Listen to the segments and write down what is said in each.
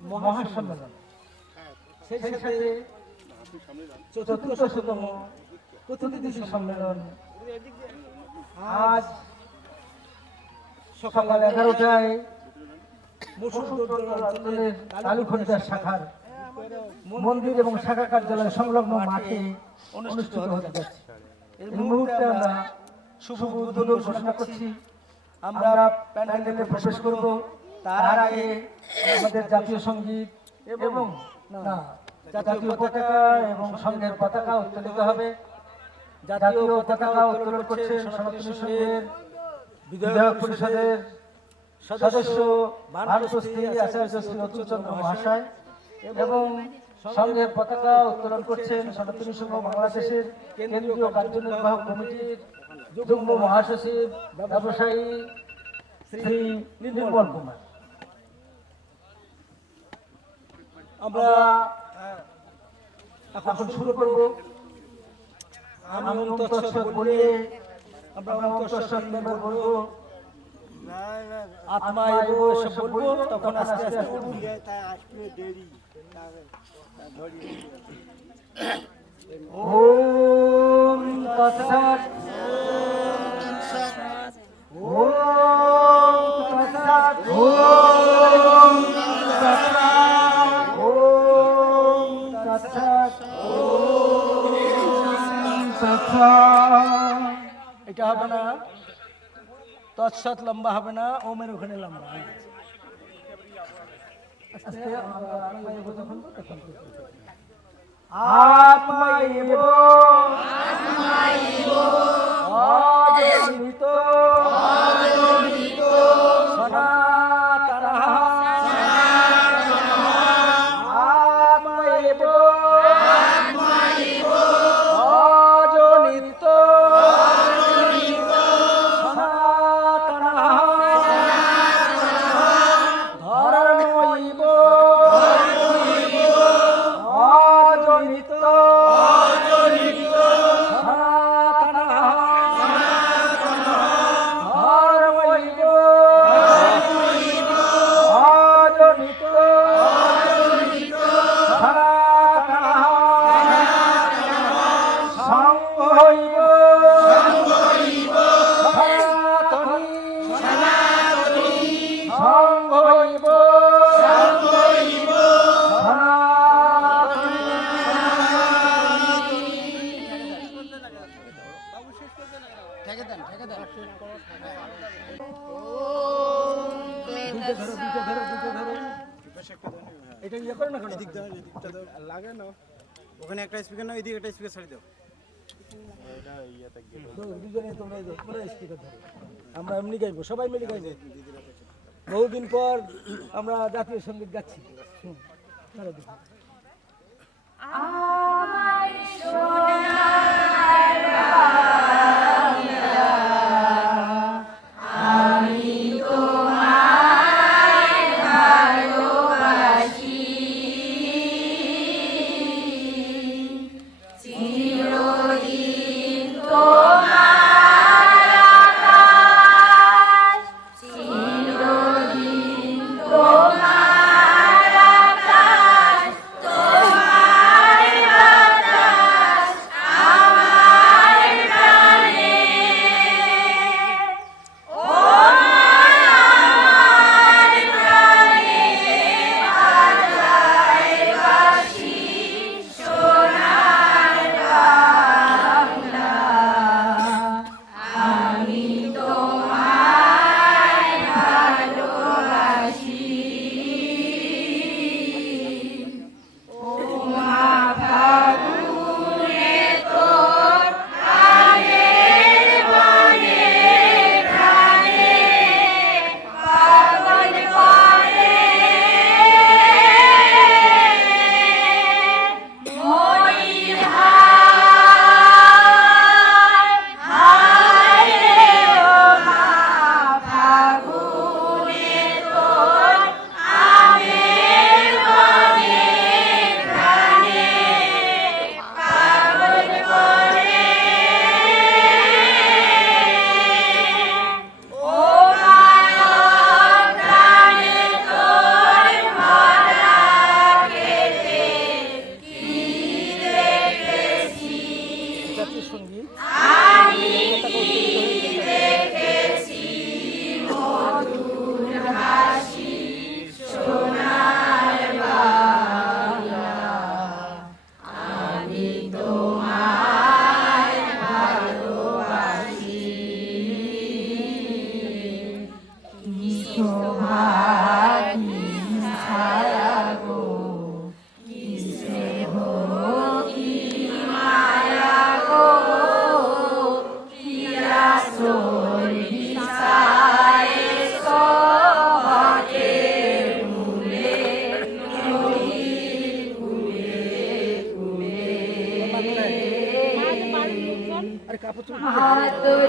মহাসম্মেলন। সেই সাথে চতুর্দশতম প্রতিনিধি সম্মেলন। আজ সকাল এগারোটায় কালুখন্ডার শাখার মন্দির এবং শাখা কার্যালয় সংলগ্ন মাঠে অনুষ্ঠিত হতে যাচ্ছে। এই মুহূর্তে আমরা শুভ ঘোষণা করছি। আমরা প্যান্ডেলে প্রবেশ করব। তার আগে আমাদের জাতীয় সংগীত এবং না জাতীয় পতাকা এবং সংঘের পতাকা উত্তোলিত হবে। জাতীয় পতাকা উত্তোলন করছেন সনাতনী সংঘের বিধায়ক পরিষদের সদস্য ভারতস্থী আচার্য শ্রী অতুলচন্দ্র মহাশয় এবং সংঘের পতাকা উত্তোলন করছেন সনাতনী সংঘ বাংলাদেশের কেন্দ্রীয় কার্যনির্বাহক কমিটির যুগ্ম মহাসচিব ব্যবসায়ী শ্রী নির্মল কুমার। আমরা এখন শুরু করব। আমি অন্তঃস্থ বলে আমরা অন্তঃস্থ মেম্বার বলব। আত্মা এব এসব বলব, তখন আস্তে আস্তে উঠবো। ওম তৎসৎ। ওম ওম এটা হবে না। তৎসৎ লম্বা হবে না। ওমের ওখানে লম্বা। আত্মায় এব অজনিত এটা ইয়ে করো না কেন? লাগে না ওখানে একটা স্পিকার না এদিকে একটা স্পিকার ছাড়ি দাও। দাও। আমরা এমনি গাইবো সবাই মিলে গাইবো। বহুদিন পর আমরা জাতীয় সংগীত গাচ্ছি। আমার সোনার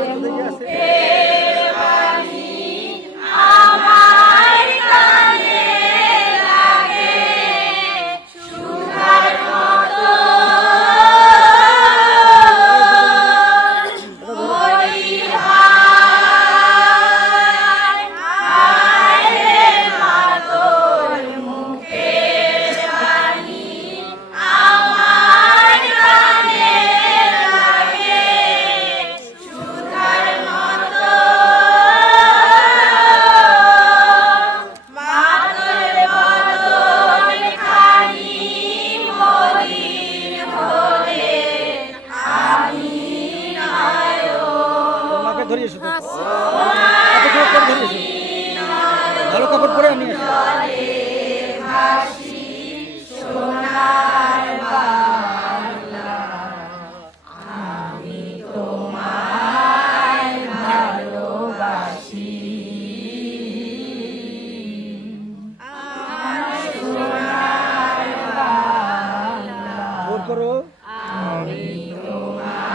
Queremos Amen.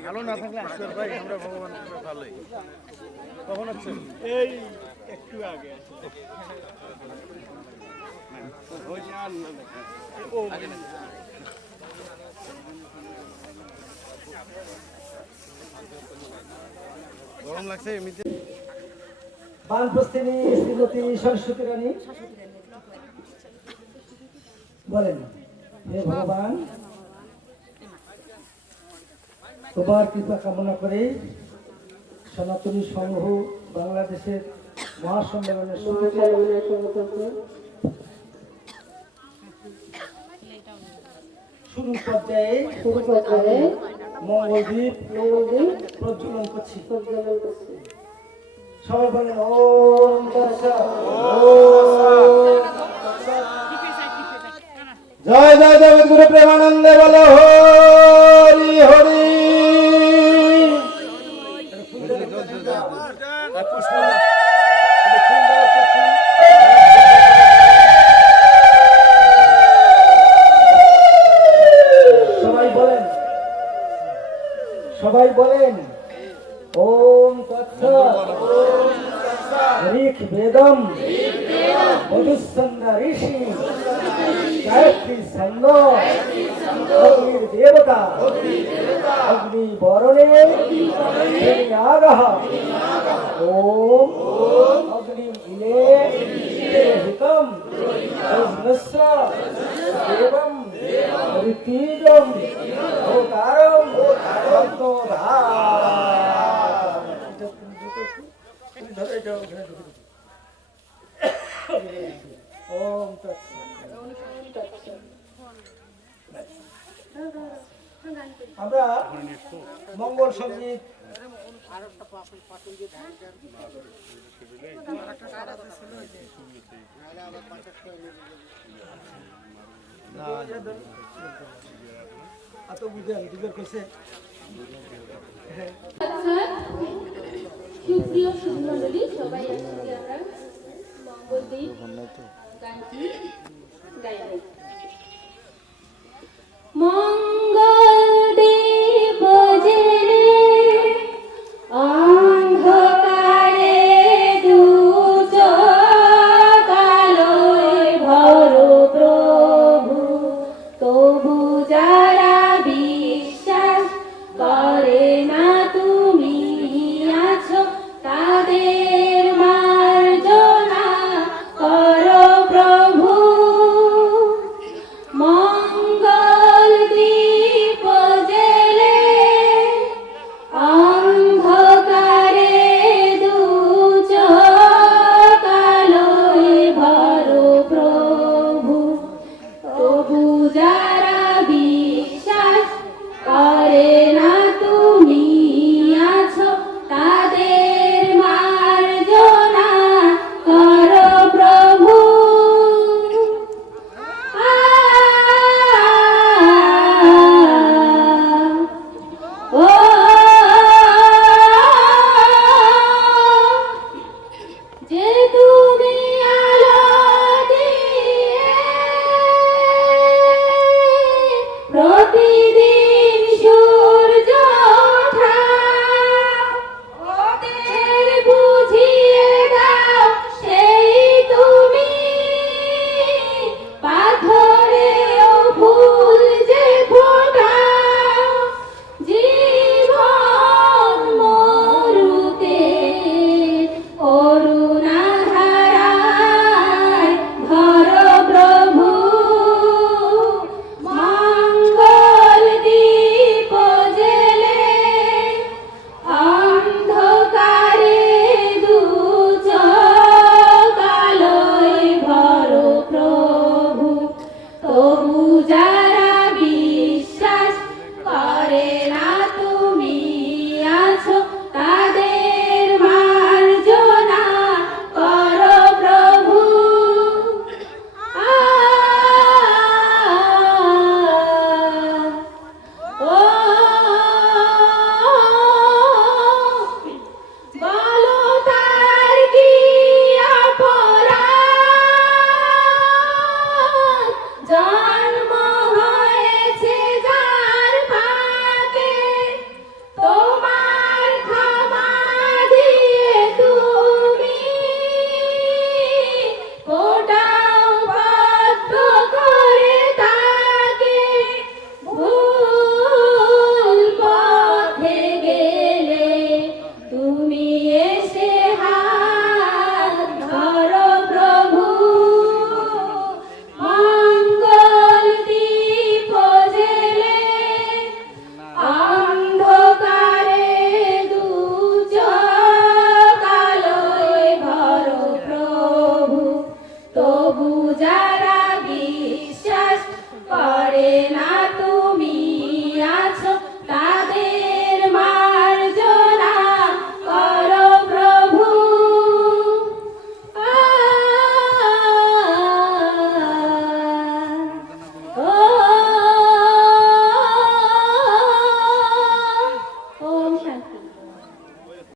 ভালো না থাকলে আসবে ভাই আমরা ভগবান ভালোই কখন হচ্ছে এই একটু আগে গরম লাগছে এমনিতে। বানপ্রস্থিনী শ্রীমতী সরস্বতী রানী। বলেন হে ভগবান তোমার কৃপা কামনা করে সনাতনী সংঘ বাংলাদেশের মহাসম্মেলনের শুরু পর্যায়ে শুরু পর্যায়ে মঙ্গলদ্বীপ মঙ্গলদ্বীপ প্রজ্বলন করছি। প্রজ্বলন করছে। সবাই বলেন ওম জয় জয় জগৎগুরু প্রেমানন্দে বলো, হরি হরি। সবাই বলেন সবাই বলেন ওম ऋख वेदम मधुसंग ऋषि गायत्री संग अग्निर देवता अग्नि वरणे आग ओम अग्नि इले हितम एवं ऋतीजम। अवतारम। भक्तोधार ওম আমরা মঙ্গল সংগীত। এত বুঝে দুবার কইছে আচ্ছা। সুপ্রিয় সুধমণ্ডলী সবাই একসঙ্গে আমরা মঙ্গলদ্বীপ গানটি গাইব মঙ্গলদ্বীপ